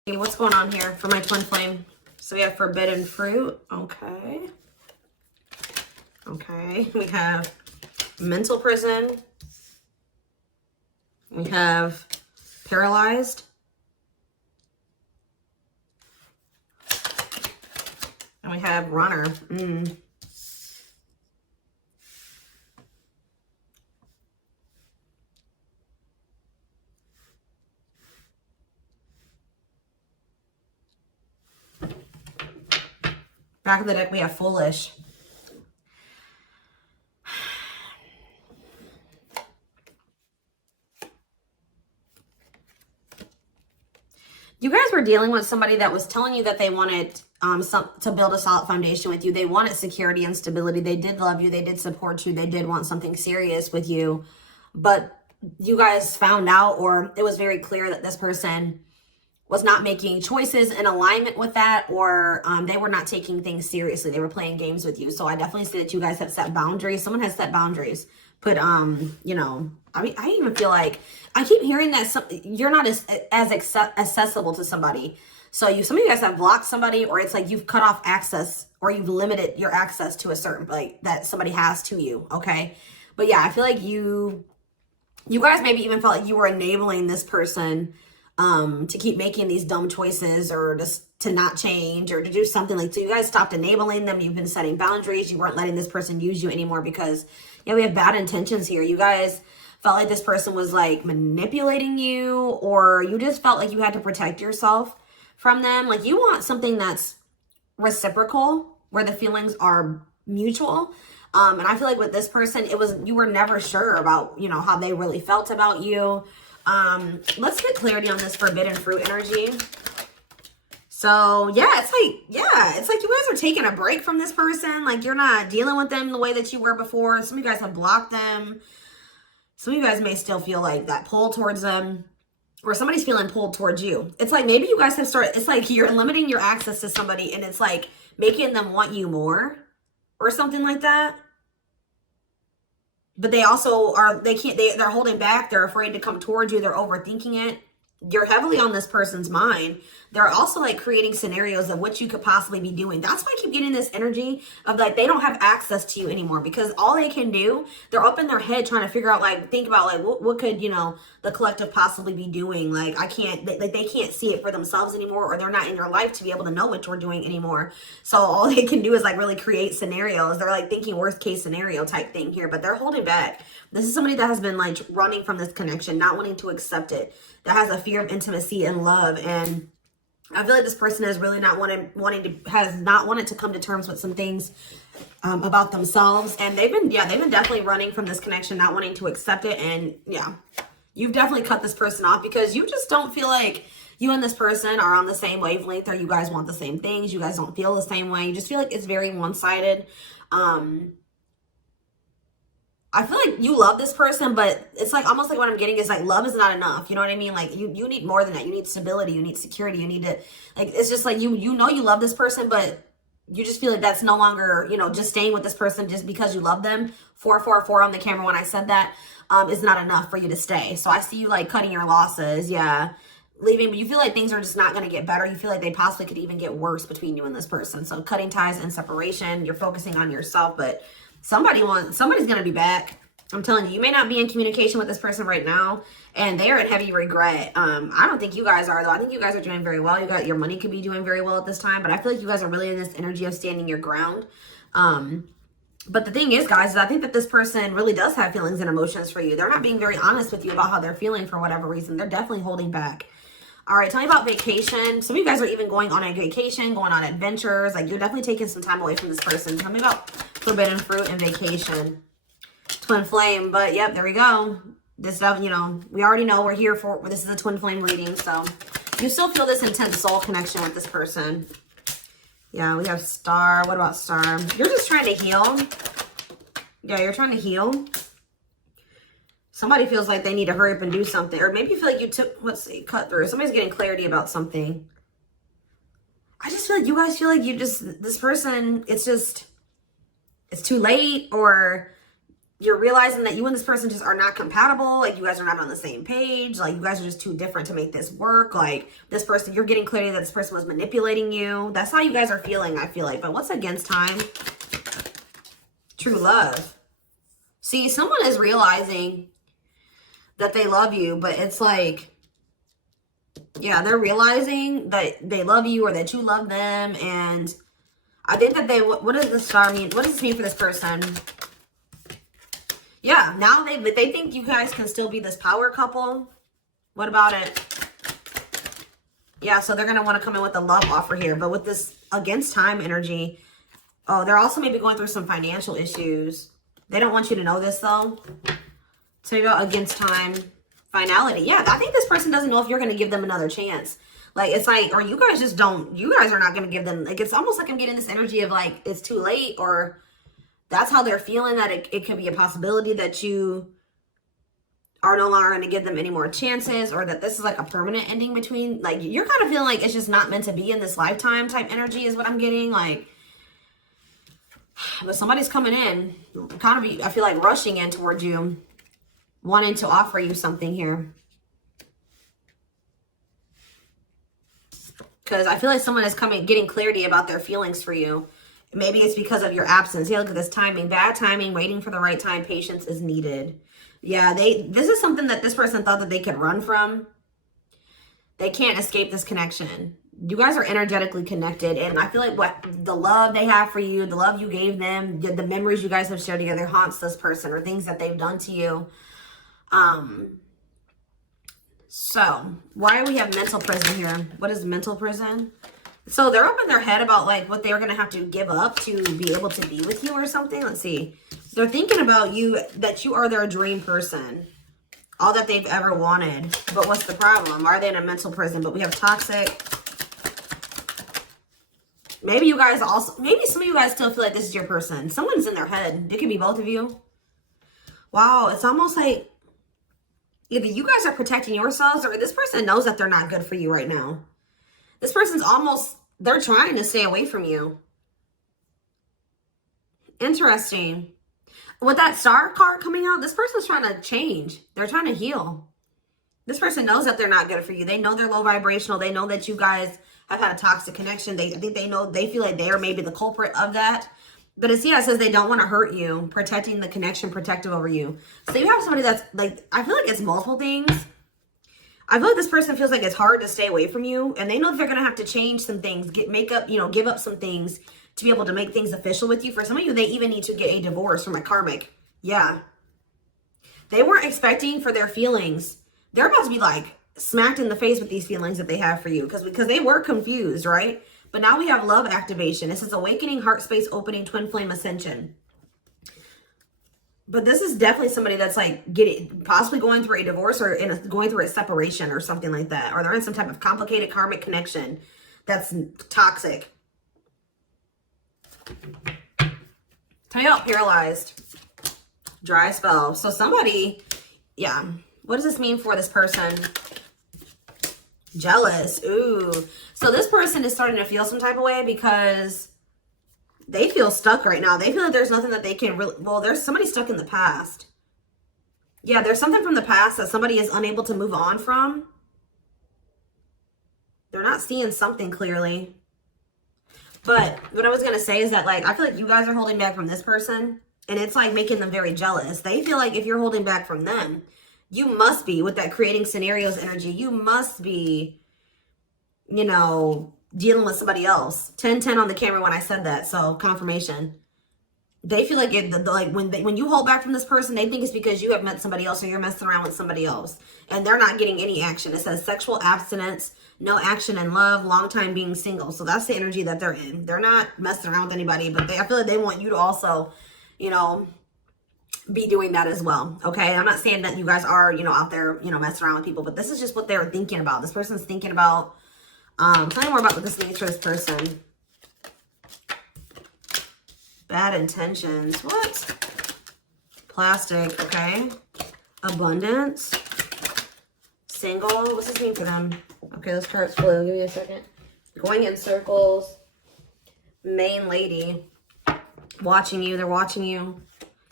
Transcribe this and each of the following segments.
What's going on here for my twin flame? So we have forbidden fruit. Okay. Okay. We have mental prison. We have paralyzed. And we have runner. Back of the deck, we have foolish. You guys were dealing with somebody that was telling you that they wanted to build a solid foundation with you. They wanted security and stability. They did love you. They did support you. They did want something serious with you. But you guys found out, or it was very clear that this person was not making choices in alignment with that, or they were not taking things seriously. They were playing games with you. So I definitely see that you guys have set boundaries. Someone has set boundaries. But, you know, I mean, I even feel like I keep hearing that you're not as accessible to somebody. So some of you guys have blocked somebody, or it's like you've cut off access, or you've limited your access to a certain, like, that somebody has to you, okay? But yeah, I feel like you guys maybe even felt like you were enabling this person to keep making these dumb choices, or just to not change, or to do something. Like, so you guys stopped enabling them. You've been setting boundaries. You weren't letting this person use you anymore because, yeah, we have bad intentions here. You guys felt like this person was like manipulating you, or you just felt like you had to protect yourself from them. Like, you want something that's reciprocal, where the feelings are mutual. And I feel like with this person, you were never sure about, you know, how they really felt about you. Let's get clarity on this forbidden fruit energy. So yeah, it's like you guys are taking a break from this person. Like, you're not dealing with them the way that you were before. Some of you guys have blocked them. Some of you guys may still feel like that pull towards them, or somebody's feeling pulled towards you. It's like maybe you guys have started, it's like you're limiting your access to somebody, and it's like making them want you more or something like that. But they also they're holding back. They're afraid to come towards you. They're overthinking it. You're heavily on this person's mind. They're also like creating scenarios of what you could possibly be doing. That's why I keep getting this energy of like they don't have access to you anymore, because all they can do, they're up in their head trying to figure out, like, think about like what could, you know, the collective possibly be doing. Like, they can't see it for themselves anymore, or they're not in your life to be able to know what you're doing anymore. So all they can do is like really create scenarios. They're like thinking worst case scenario type thing here, but they're holding back. This is somebody that has been like running from this connection, not wanting to accept it, that has a fear of intimacy and love. And I feel like this person has really not wanted to come to terms with some things about themselves. And they've been definitely running from this connection, not wanting to accept it. And yeah, you've definitely cut this person off because you just don't feel like you and this person are on the same wavelength, or you guys want the same things. You guys don't feel the same way. You just feel like it's very one-sided. I feel like you love this person, but it's like almost like what I'm getting is like love is not enough. You know what I mean? Like you need more than that. You need stability. You need security. You need to, like, it's just like you know you love this person, but you just feel like that's no longer, you know, just staying with this person just because you love them. 444 on the camera when I said that is not enough for you to stay. So I see you like cutting your losses. Yeah. Leaving, but you feel like things are just not going to get better. You feel like they possibly could even get worse between you and this person. So cutting ties and separation. You're focusing on yourself, but somebody's going to be back. I'm telling you, you may not be in communication with this person right now, and they are in heavy regret. I don't think you guys are, though. I think you guys are doing very well. Your money could be doing very well at this time, but I feel like you guys are really in this energy of standing your ground. But the thing is, guys, is I think that this person really does have feelings and emotions for you. They're not being very honest with you about how they're feeling for whatever reason. They're definitely holding back. All right, tell me about vacation. Some of you guys are even going on a vacation, going on adventures. Like, you're definitely taking some time away from this person. Tell me about forbidden fruit and vacation. Twin flame, but yep, there we go. This stuff, you know, we already know we're here for, this is a twin flame reading, so you still feel this intense soul connection with this person. Yeah, we have star. What about star? You're just trying to heal. Yeah, you're trying to heal. Somebody feels like they need to hurry up and do something. Or maybe you feel like you took, let's see, cut through. Somebody's getting clarity about something. I just feel like you guys feel like you just, this person, it's too late, or you're realizing that you and this person just are not compatible. Like, you guys are not on the same page. Like, you guys are just too different to make this work. Like, this person, you're getting clarity that this person was manipulating you. That's how you guys are feeling, I feel like. But what's against time? True love. See, someone is realizing that they love you, but it's like, yeah, they're realizing that they love you or that you love them. And I think that they, what does this star mean? What does this mean for this person? Yeah, now they think you guys can still be this power couple. What about it? Yeah, so they're going to want to come in with a love offer here. But with this against time energy, oh, they're also maybe going through some financial issues. They don't want you to know this, though. So you go against time, finality. Yeah, I think this person doesn't know if you're going to give them another chance. Like, it's like, or you guys just don't, you guys are not going to give them, like, it's almost like I'm getting this energy of, like, it's too late, or that's how they're feeling, that it could be a possibility that you are no longer going to give them any more chances, or that this is like a permanent ending between, like, you're kind of feeling like it's just not meant to be in this lifetime type energy is what I'm getting. Like, but somebody's coming in, kind of, I feel like rushing in towards you, wanting to offer you something here. Because I feel like someone is coming, getting clarity about their feelings for you. Maybe it's because of your absence. Yeah, look at this timing. Bad timing, waiting for the right time. Patience is needed. Yeah, this is something that this person thought that they could run from. They can't escape this connection. You guys are energetically connected. And I feel like what the love they have for you, the love you gave them, the memories you guys have shared together haunts this person, or things that they've done to you. So why do we have mental prison here? What is mental prison? So they're up in their head about like what they're going to have to give up to be able to be with you or something. Let's see. They're thinking about you, that you are their dream person. All that they've ever wanted. But what's the problem? Are they in a mental prison? But we have toxic. Maybe you guys also, maybe some of you guys still feel like this is your person. Someone's in their head. It could be both of you. Wow. It's almost like either you guys are protecting yourselves, or this person knows that they're not good for you right now. This person's almost, they're trying to stay away from you. Interesting. With that star card coming out, this person's trying to change. They're trying to heal. This person knows that they're not good for you. They know they're low vibrational. They know that you guys have had a toxic connection. I think they know, they feel like they are maybe the culprit of that. But it's, yeah, it says they don't want to hurt you, protecting the connection, protective over you. So you have somebody that's like, I feel like it's multiple things. I feel like this person feels like it's hard to stay away from you, and they know that they're going to have to change some things, give up some things to be able to make things official with you. For some of you, they even need to get a divorce from a karmic. Yeah. They weren't expecting for their feelings. They're about to be like smacked in the face with these feelings that they have for you, because they were confused, right? But now we have love activation. It says awakening, heart space opening, twin flame ascension. But this is definitely somebody that's like possibly going through a divorce, or going through a separation or something like that. Or they're in some type of complicated karmic connection that's toxic. Tie up, paralyzed. Dry spell. So somebody, yeah. What does this mean for this person? Jealous. Ooh. So this person is starting to feel some type of way because they feel stuck right now. They feel like there's nothing that they can really, well, there's somebody stuck in the past. Yeah, there's something from the past that somebody is unable to move on from. They're not seeing something clearly. But what I was going to say is that, like, I feel like you guys are holding back from this person, and it's like making them very jealous. They feel like if you're holding back from them, you must be, with that creating scenarios energy, you must be, you know, dealing with somebody else. 10-10 on the camera when I said that, so confirmation. They feel like when you hold back from this person, they think it's because you have met somebody else or you're messing around with somebody else, and they're not getting any action. It says sexual abstinence, no action in love, long time being single. So that's the energy that they're in. They're not messing around with anybody, but I feel like they want you to also, you know, be doing that as well. Okay, I'm not saying that you guys are, you know, out there, you know, messing around with people, but this is just what they're thinking about. This person's thinking about. Tell me more about this nature of this person. Bad intentions. What? Plastic. Okay. Abundance. Single. What's this mean for them? Okay, this card's blue. Give me a second. Going in circles. Main lady. Watching you. They're watching you.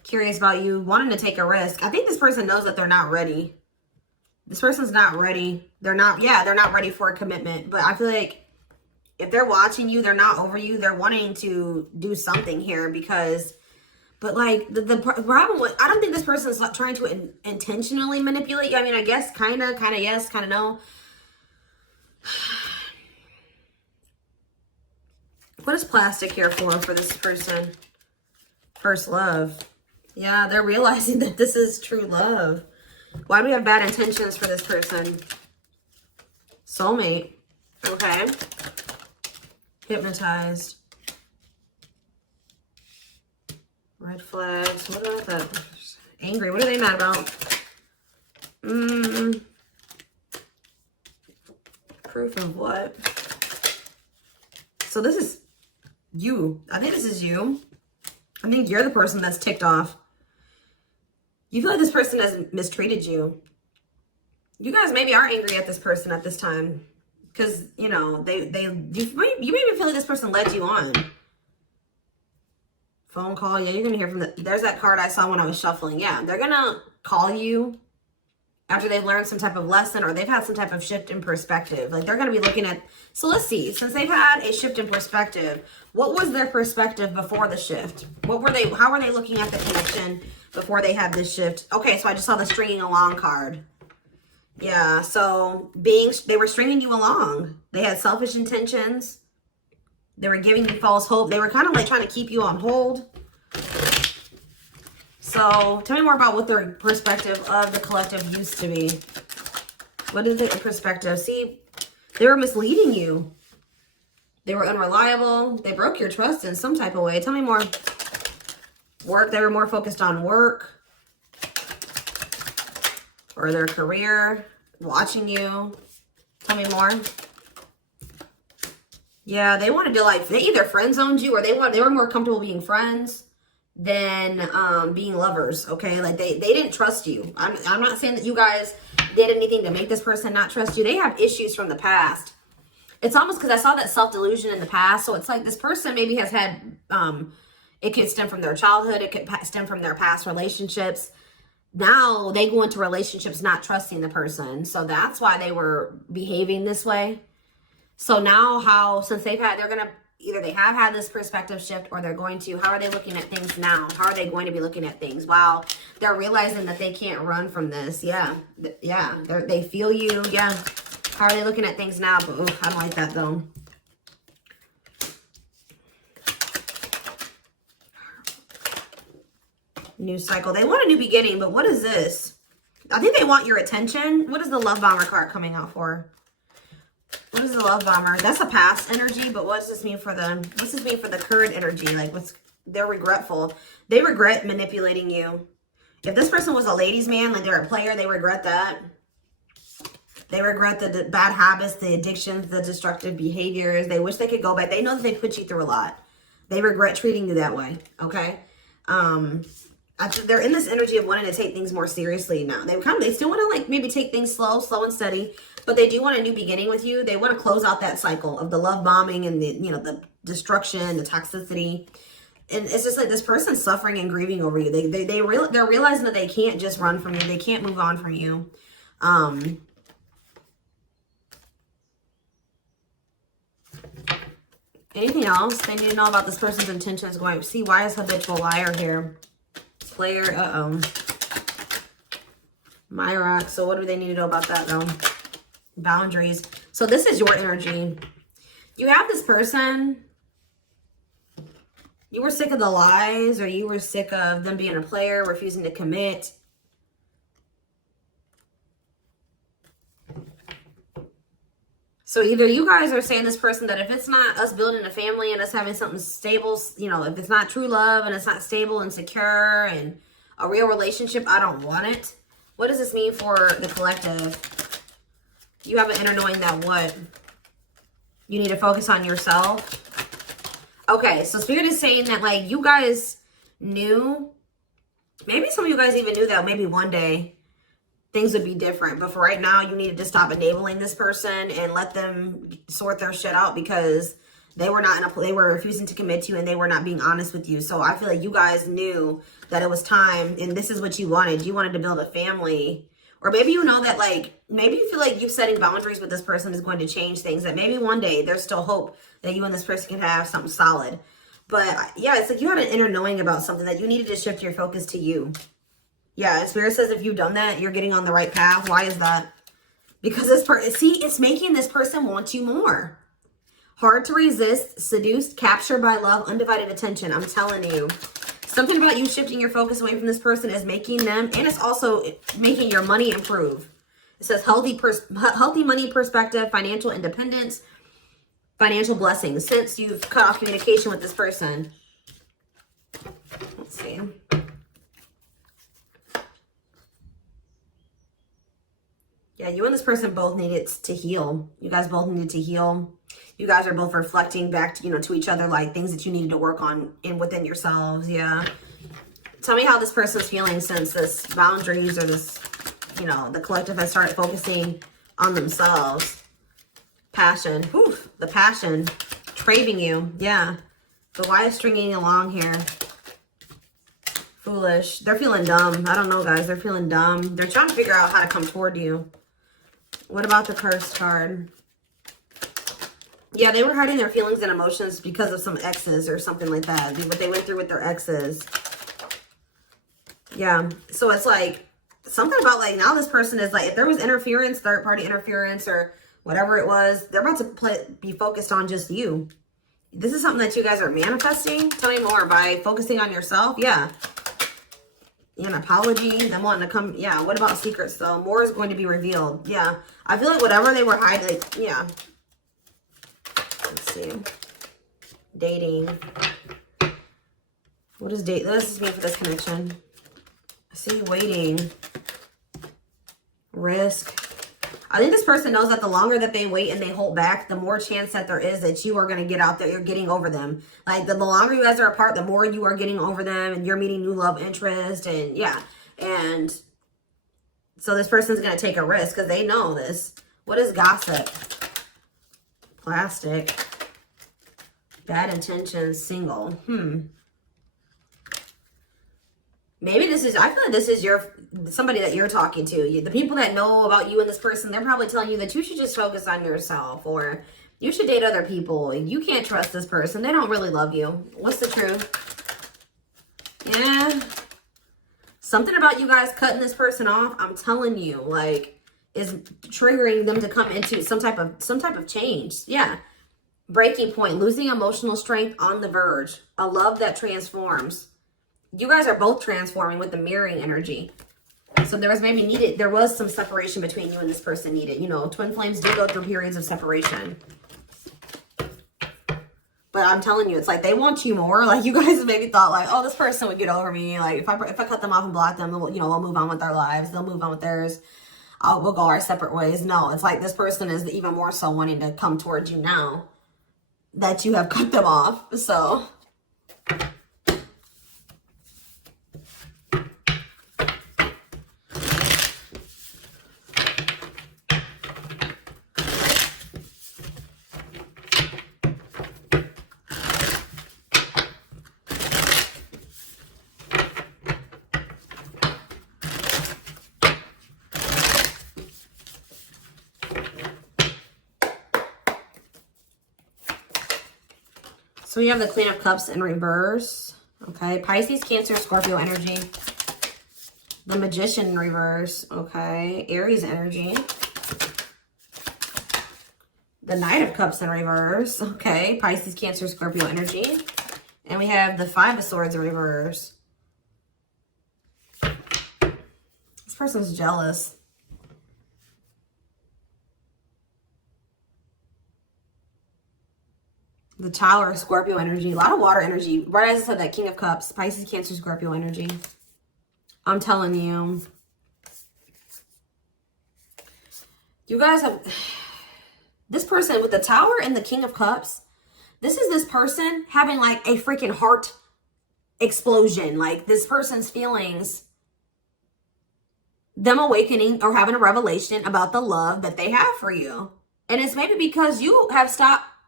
curious about you, wanting to take a risk. I think this person knows that they're not ready. This person's not ready. They're not ready for a commitment. But I feel like if they're watching you, they're not over you. They're wanting to do something here because, but like the problem with, I don't think this person's trying to intentionally manipulate you. I mean, I guess kind of yes, kind of no. What is plastic here for this person? First love. Yeah, they're realizing that this is true love. Why do we have bad intentions for this person? Soulmate. Okay. Hypnotized. Red flags. What about that? Angry. What are they mad about? Proof of what? So this is you. I think this is you. I think you're the person that's ticked off. You feel like this person has mistreated you. You guys maybe are angry at this person at this time. Because, you know, you maybe feel like this person led you on. Phone call. Yeah, you're going to hear from there's that card I saw when I was shuffling. Yeah, they're going to call you after they've learned some type of lesson or they've had some type of shift in perspective. Like, they're going to be looking at, so let's see, since they've had a shift in perspective, what was their perspective before the shift? How were they looking at the connection before they had this shift? Okay, so I just saw the stringing along card. Yeah, so they were stringing you along. They had selfish intentions. They were giving you false hope. They were kind of like trying to keep you on hold. So tell me more about what their perspective of the collective used to be. What is their perspective? See, they were misleading you. They were unreliable. They broke your trust in some type of way. Tell me more. Work. They were more focused on work. Or their career. Watching you. Tell me more. Yeah, they wanted to like, they either friend zoned you or they were more comfortable being friends than being lovers, okay? Like they didn't trust you. I'm not saying that you guys did anything to make this person not trust you. They have issues from the past. It's almost because I saw that self-delusion in the past. So it's like this person maybe has had, it could stem from their childhood. It could stem from their past relationships. Now they go into relationships not trusting the person. So that's why they were behaving this way. So now since they're going to, either they have had this perspective shift or they're going to, how are they looking at things now? How are they going to be looking at things? Wow. They're realizing that they can't run from this. Yeah. Yeah. They feel you. Yeah. How are they looking at things now? But I don't like that though. New cycle. They want a new beginning, but what is this? I think they want your attention. What is the love bomber card coming out for? What is the love bomber? That's a past energy, but what does this mean for them? What's this mean for the current energy? Like, they're regretful. They regret manipulating you. If this person was a ladies' man, like they're a player, they regret that. They regret the bad habits, the addictions, the destructive behaviors. They wish they could go back. They know that they put you through a lot. They regret treating you that way, okay? They're in this energy of wanting to take things more seriously now. They still want to like maybe take things slow and steady, but they do want a new beginning with you. They want to close out that cycle of the love bombing and the destruction, the toxicity. And it's just like this person's suffering and grieving over you. They're realizing that they can't just run from you. They can't move on from you. Anything else they need to know about this person's intentions going? See, why is habitual liar here? Player, Myrock. So what do they need to know about that though? Boundaries. So this is your energy. You have this person. You were sick of the lies, or you were sick of them being a player, refusing to commit. So either you guys are saying this person that if it's not us building a family and us having something stable, if it's not true love and it's not stable and secure and a real relationship, I don't want it. What does this mean for the collective? You have an inner knowing that what? You need to focus on yourself. Okay, so Spirit is saying that like you guys knew, maybe some of you guys even knew that maybe one day things would be different. But for right now, you needed to stop enabling this person and let them sort their shit out because They were not they were refusing to commit to you, and they were not being honest with you. So I feel like you guys knew that it was time, and this is what you wanted. You wanted to build a family. Or maybe you know that, like, maybe you feel like you setting boundaries with this person is going to change things. That maybe one day there's still hope that you and this person can have something solid. But yeah, it's like you had an inner knowing about something that you needed to shift your focus to you. Yeah, and Spirit says if you've done that, you're getting on the right path. Why is that? Because this person, see, it's making this person want you more. Hard to resist, seduced, captured by love, undivided attention. I'm telling you. Something about you shifting your focus away from this person is making them, and it's also making your money improve. It says healthy money perspective, financial independence, financial blessings since you've cut off communication with this person. Let's see. Yeah, you and this person both needed to heal. You guys both needed to heal. You guys are both reflecting back to, to each other, like things that you needed to work on within yourselves. Yeah. Tell me how this person's feeling since this boundaries or this, the collective has started focusing on themselves. Passion. Whew, the passion. Craving you. Yeah. But why is stringing along here? Foolish. They're feeling dumb. I don't know, guys. They're feeling dumb. They're trying to figure out how to come toward you. What about the cursed card? Yeah, they were hiding their feelings and emotions because of some exes or something like that. What they went through with their exes. Yeah. So it's like something about like now this person is like, if there was interference, third party interference or whatever it was, they're about to be focused on just you. This is something that you guys are manifesting. Tell me more by focusing on yourself. Yeah. An apology, them wanting to come. Yeah. What about secrets though? More is going to be revealed. Yeah. I feel like whatever they were hiding, like, yeah. Let's see. Dating. What does date? What does this mean for this connection? I see waiting. Risk. I think this person knows that the longer that they wait and they hold back, the more chance that there is that you are going to get out there. You're getting over them. Like the longer you guys are apart, the more you are getting over them and you're meeting new love interest. And yeah. And so this person's going to take a risk because they know this. What is gossip? Plastic. Bad intentions. Single. Maybe this is, I feel like this is somebody that you're talking to. The people that know about you and this person, they're probably telling you that you should just focus on yourself or you should date other people. You can't trust this person. They don't really love you. What's the truth? Yeah. Something about you guys cutting this person off, I'm telling you, like, is triggering them to come into some type of change. Yeah. Breaking point, losing emotional strength on the verge, a love that transforms. You guys are both transforming with the mirroring energy. So there was some separation between you and this person needed. Twin flames do go through periods of separation. But I'm telling you, it's like they want you more. Like you guys maybe thought like, oh, this person would get over me. Like if I cut them off and block them, we'll move on with our lives. They'll move on with theirs. We'll go our separate ways. No, it's like this person is even more so wanting to come towards you now that you have cut them off. So we have the Queen of Cups in reverse. Okay. Pisces, Cancer, Scorpio energy. The Magician in reverse. Okay. Aries energy. The Knight of Cups in reverse. Okay. Pisces, Cancer, Scorpio energy. And we have the Five of Swords in reverse. This person's jealous. The Tower, Scorpio energy. A lot of water energy. Right as I said, that King of Cups. Pisces, Cancer, Scorpio energy. I'm telling you. You guys have... This person with the Tower and the King of Cups. This is this person having like a freaking heart explosion. Like this person's feelings. Them awakening or having a revelation about the love that they have for you. And it's maybe because you have stopped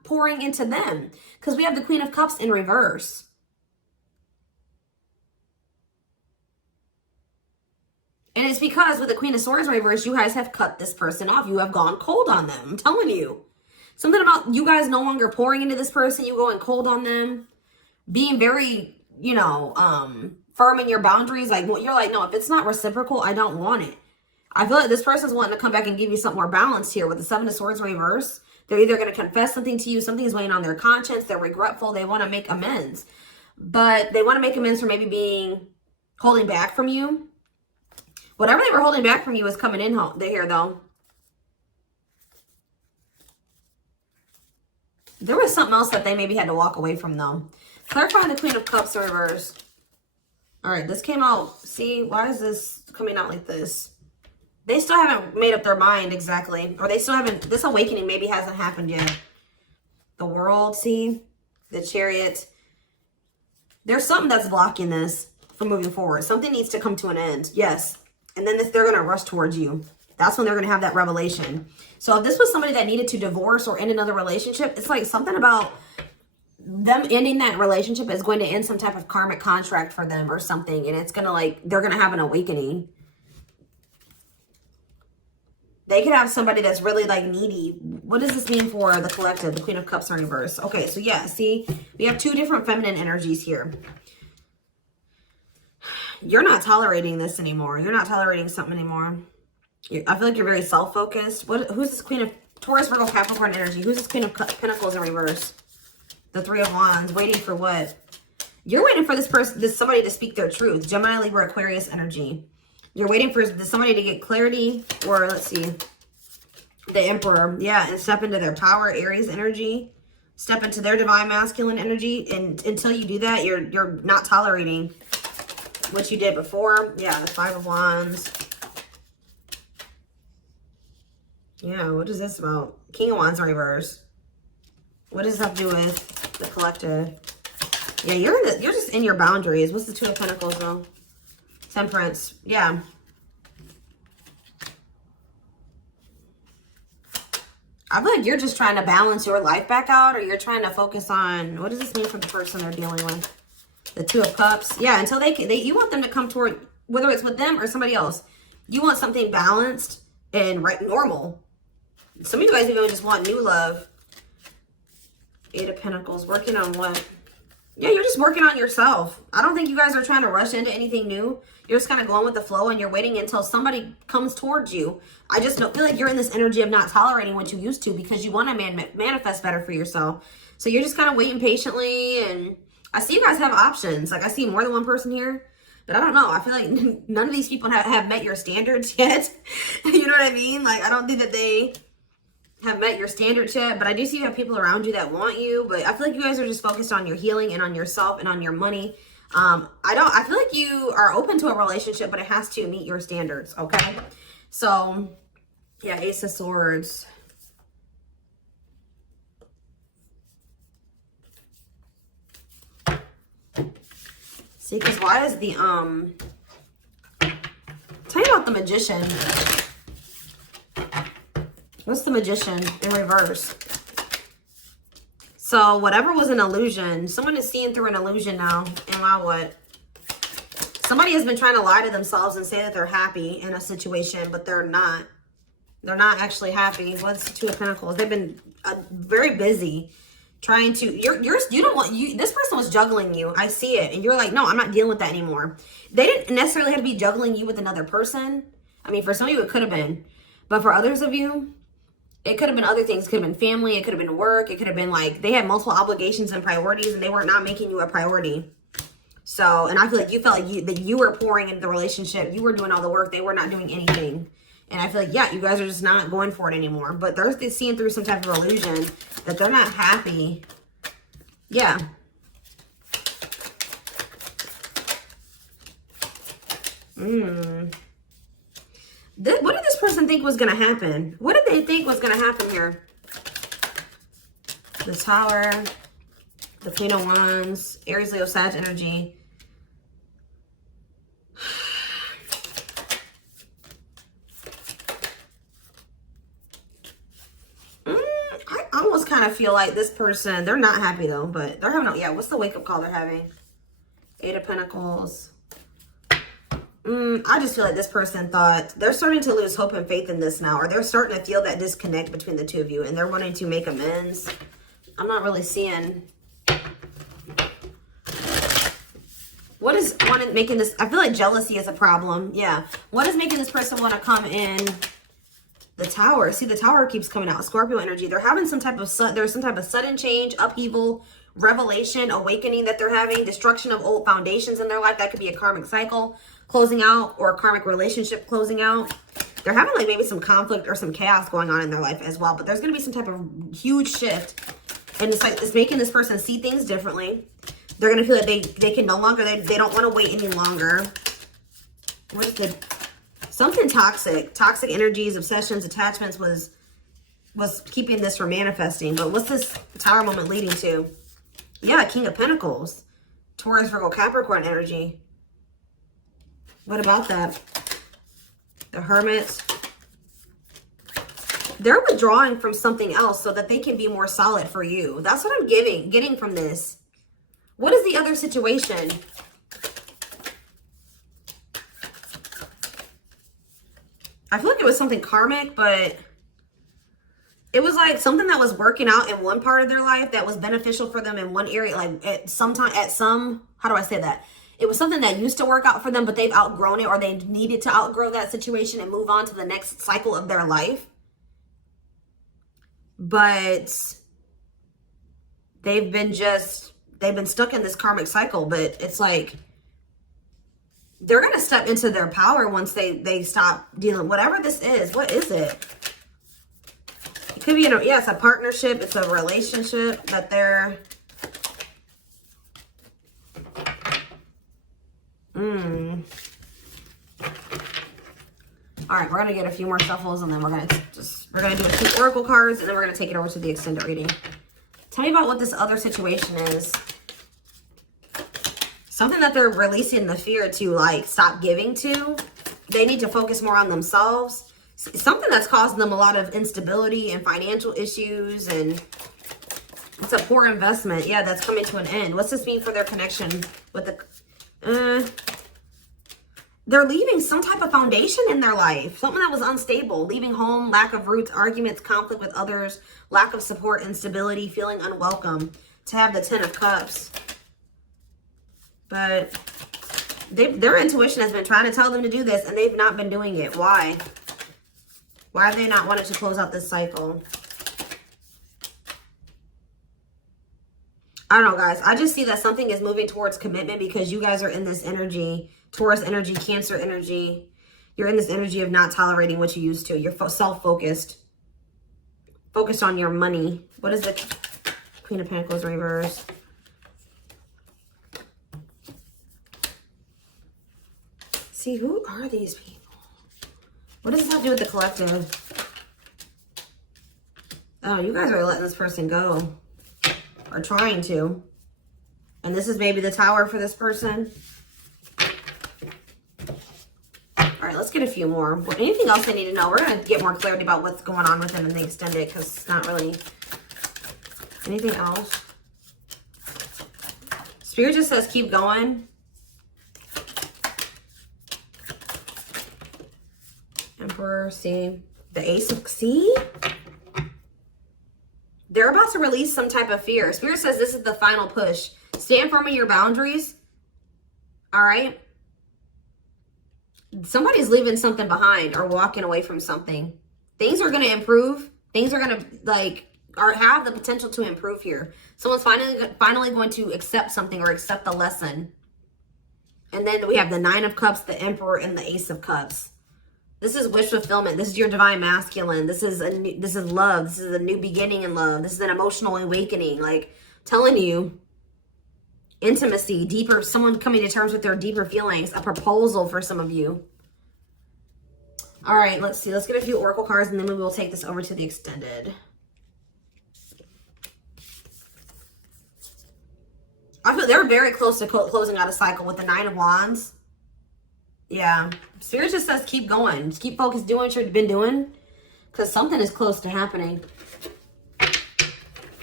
pouring into them, because we have the Queen of Cups in reverse. And it's because with the Queen of Swords in reverse, you guys have cut this person off. You have gone cold on them. I'm telling you. Something about you guys no longer pouring into this person. You going cold on them. Being very, you know, firm in your boundaries. Like, you're like, no, if it's not reciprocal, I don't want it. I feel like this person's wanting to come back and give you something more balanced here with the Seven of Swords in reverse. They're either going to confess something to you. Something's weighing on their conscience. They're regretful. They want to make amends. But they want to make amends for maybe holding back from you. Whatever they were holding back from you is coming in here, though. There was something else that they maybe had to walk away from, though. Clarifying the Queen of Cups in reverse. All right, this came out. See, why is this coming out like this? They still haven't made up their mind exactly. Or they still haven't, this awakening maybe hasn't happened yet. The World, see? The Chariot. There's something that's blocking this from moving forward. Something needs to come to an end. Yes. And then they're going to rush towards you. That's when they're going to have that revelation. So if this was somebody that needed to divorce or end another relationship, it's like something about them ending that relationship is going to end some type of karmic contract for them or something. And it's going to like, they're going to have an awakening. They could have somebody that's really like needy. What does this mean for the collective? The Queen of Cups in reverse. Okay, so yeah, see, we have two different feminine energies here. You're not tolerating this anymore. You're not tolerating something anymore. I feel like you're very self-focused. Who's this Queen of Taurus, Virgo, Capricorn energy? Who's this Queen of Pentacles in reverse? The Three of Wands. Waiting for what? You're waiting for somebody to speak their truth. Gemini, Libra, Aquarius energy. You're waiting for somebody to get clarity, or let's see, the Emperor. Yeah, and step into their power, Aries energy. Step into their divine masculine energy. And until you do that, you're not tolerating what you did before. Yeah, the Five of Wands. Yeah, what is this about? King of Wands in reverse. What does this have to do with the collective? Yeah, you're just in your boundaries. What's the Two of Pentacles though? Temperance. Yeah. I feel like you're just trying to balance your life back out, or you're trying to focus on, what does this mean for the person they're dealing with? The Two of Cups. Yeah, until you want them to come toward, whether it's with them or somebody else. You want something balanced and normal. Some of you guys even just want new love. Eight of Pentacles. Working on what? Yeah, you're just working on yourself. I don't think you guys are trying to rush into anything new. You're just kind of going with the flow, and you're waiting until somebody comes towards you. I just don't feel like you're in this energy of not tolerating what you used to, because you want to manifest better for yourself. So you're just kind of waiting patiently, and I see you guys have options. Like, I see more than one person here, but I don't know. I feel like none of these people have met your standards yet. You know what I mean? Like, I don't think that they have met your standards yet, but I do see you have people around you that want you, but I feel like you guys are just focused on your healing and on yourself and on your money. I feel like you are open to a relationship, but it has to meet your standards, okay? So, yeah, Ace of Swords. See, because why is the, tell you about the Magician. What's the Magician in reverse? So whatever was an illusion, someone is seeing through an illusion now. And now what? Somebody has been trying to lie to themselves and say that they're happy in a situation, but they're not. They're not actually happy. What's the Two of Pentacles? They've been very busy trying to, this person was juggling you. I see it. And you're like, no, I'm not dealing with that anymore. They didn't necessarily have to be juggling you with another person. I mean, for some of you, it could have been. But for others of you, it could have been other things. It could have been family. It could have been work. It could have been like they had multiple obligations and priorities, and they were not making you a priority. So, and I feel like you felt like that you were pouring into the relationship. You were doing all the work. They were not doing anything. And I feel like, yeah, you guys are just not going for it anymore. But they're seeing through some type of illusion that they're not happy. Yeah. What did this person think was going to happen? What did they think was going to happen here? The Tower, the Queen of Wands, Aries, Leo, Sag energy. I almost kind kind of feel like this person, they're not happy though, but they're having, yeah, what's the wake-up call they're having? 8 of Pentacles. I just feel like this person thought, they're starting to lose hope and faith in this now, or they're starting to feel that disconnect between the two of you, and they're wanting to make amends. I'm not really seeing... What is making this... I feel like jealousy is a problem. Yeah. What is making this person want to come in? The Tower. See, the Tower keeps coming out. Scorpio energy. They're having some type of... There's some type of sudden change, upheaval, revelation, awakening that they're having. Destruction of old foundations in their life. That could be a karmic cycle closing out, or a karmic relationship closing out. They're having like maybe some conflict or some chaos going on in their life as well. But there's going to be some type of huge shift. And it's like, it's making this person see things differently. They're going to feel like they can no longer, they don't want to wait any longer. What is the, something toxic. Toxic energies, obsessions, attachments was keeping this from manifesting. But what's this Tower moment leading to? Yeah, King of Pentacles. Taurus, Virgo, Capricorn energy. What about that? The Hermit. They're withdrawing from something else so that they can be more solid for you. That's what I'm getting from this. What is the other situation? I feel like it was something karmic, but it was like something that was working out in one part of their life that was beneficial for them in one area. Like how do I say that? It was something that used to work out for them, but they've outgrown it, or they needed to outgrow that situation and move on to the next cycle of their life. But they've been stuck in this karmic cycle. But it's like they're going to step into their power once they stop dealing, whatever this is. What is it? It could be, yeah, it's a partnership. It's a relationship that they're... All right, we're going to get a few more shuffles, and then we're going to do a few oracle cards, and then we're going to take it over to the extended reading. Tell me about what this other situation is. Something that they're releasing the fear to, like, stop giving to. They need to focus more on themselves. Something that's causing them a lot of instability and financial issues, and it's a poor investment. Yeah, that's coming to an end. What's this mean for their connection with the... They're leaving some type of foundation in their life. Something that was unstable. Leaving home, lack of roots, arguments, conflict with others, lack of support, instability, feeling unwelcome. To have the 10 of Cups. But their intuition has been trying to tell them to do this, and they've not been doing it. Why? Why have they not wanted to close out this cycle? I don't know, guys. I just see that something is moving towards commitment because you guys are in this energy. Taurus energy, Cancer energy. You're in this energy of not tolerating what you used to. You're self-focused. Focused on your money. What is the Queen of Pentacles reverse? See, who are these people? What does this have to do with the collective? Oh, you guys are letting this person go. Or trying to. And this is maybe the Tower for this person. All right, let's get a few more. Anything else I need to know? We're going to get more clarity about what's going on with them in the extended, because it's not really anything else. Spirit just says keep going. Emperor, see? The Ace of... See? They're about to release some type of fear. Spirit says this is the final push. Stand firm in your boundaries. All right? Somebody's leaving something behind or walking away from something. Things are going to improve. Things are going to, like, or have the potential to improve here. Someone's finally going to accept something or accept the lesson. And then we have the 9 of Cups, the Emperor, and the Ace of Cups. This is wish fulfillment. This is your divine masculine. This is love. This is a new beginning in love. This is an emotional awakening. Like, telling you, intimacy, deeper, someone coming to terms with their deeper feelings, a proposal for some of you. All right, let's see. Let's get a few oracle cards, and then we will take this over to the extended. I feel they're very close to closing out a cycle with the 9 of Wands. Yeah. Spirit just says keep going. Just keep focused, doing what you've been doing, because something is close to happening.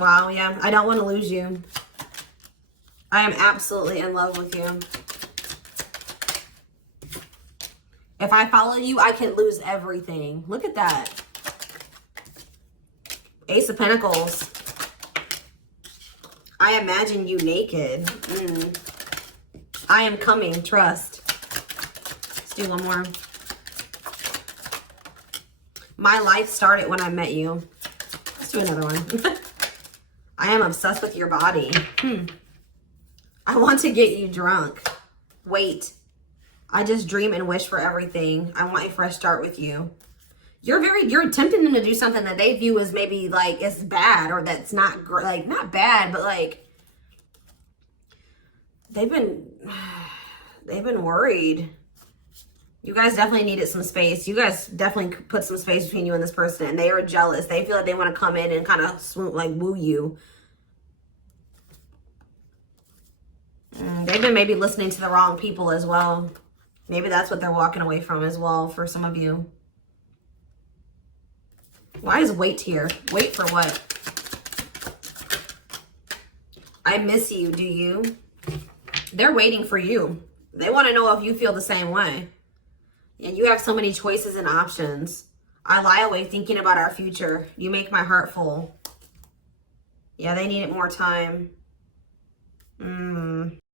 Wow, yeah. I don't want to lose you. I am absolutely in love with you. If I follow you, I can lose everything. Look at that. Ace of Pentacles. I imagine you naked. I am coming. Trust. Let's do one more. My life started when I met you. Let's do another one. I am obsessed with your body. I want to get you drunk. Wait. I just dream and wish for everything. I want a fresh start with you. You're tempting them to do something that they view as maybe like it's bad, or that's not like not bad, but like they've been worried. You guys definitely needed some space. You guys definitely put some space between you and this person, and they are jealous. They feel like they want to come in and kind of swoop, like woo you. They've been maybe listening to the wrong people as well. Maybe that's what they're walking away from as well for some of you. Why is wait here? Wait for what? I miss you, do you? They're waiting for you. They want to know if you feel the same way. And you have so many choices and options. I lie awake thinking about our future. You make my heart full. Yeah, they needed more time.